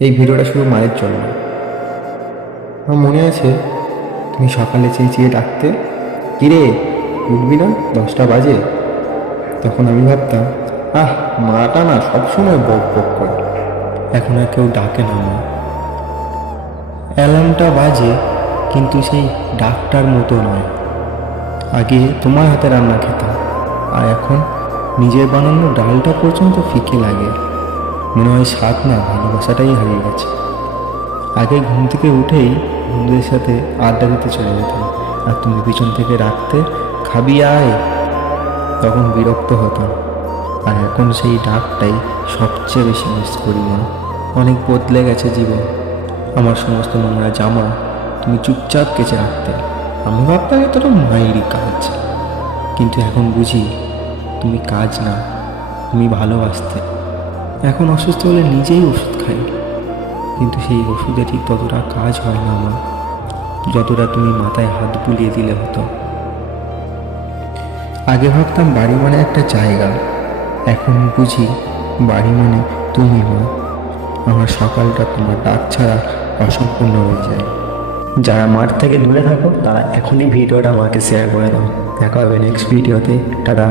এই ভিডিওটা শুধু মায়ের জন্য। আমার মনে আছে তুমি সকালে চেঁচিয়ে ডাকতে, কিরে উঠবি না, 10টা বাজে। তখন আমি ভাবতাম, মাটা না সবসময় বক বক করে। এখন আর কেউ ডাকে না মা। অ্যালার্মটা বাজে, কিন্তু সেই ডাকটার মতো নয়। আগে তোমার হাতে রান্না খেতাম, আর এখন নিজের বানানো ডালটা পর্যন্ত ফিকে লাগে। মনে হয় স্বাদ না, ভালোবাসাটাই হারিয়ে গেছে। আগে ঘুম থেকে উঠেই বন্ধুদের সাথে আড্ডা দিতে চলে যেতাম, আর তুমি পিছন থেকে রাখতে, খাবি আয়। তখন বিরক্ত হতাম, আর এখন সেই ডাকটাই সবচেয়ে বেশি মিস করি মা। অনেক বদলে গেছে জীবন। আমার সমস্ত নোংরা জামা তুমি চুপচাপ কেচে রাখতে। আমি ভাবতাম এতটা মায়েরই কাজ, কিন্তু এখন বুঝি তুমি কাজ না, তুমি ভালোবাসতে। এখন অসুস্থ হলে নিজেই ওষুধ খাই, কিন্তু সেই ওষুধে ঠিক ততটা কাজ হয় না মা, যতটা তুমি মাথায় হাত বুলিয়ে দিলে হতো। আগে ভাবতাম বাড়ি মানে একটা জায়গা, এখন বুঝি বাড়ি মানে তুমি মা। আমার সকালটা তোমার ডাক ছাড়া অসম্পূর্ণ হয়ে যায়। যারা মাঠ থেকে দূরে থাকো তারা এখনই ভিডিওটা আমাকে শেয়ার করে দাও। দেখা হবে নেক্সট ভিডিওতে। টাটা।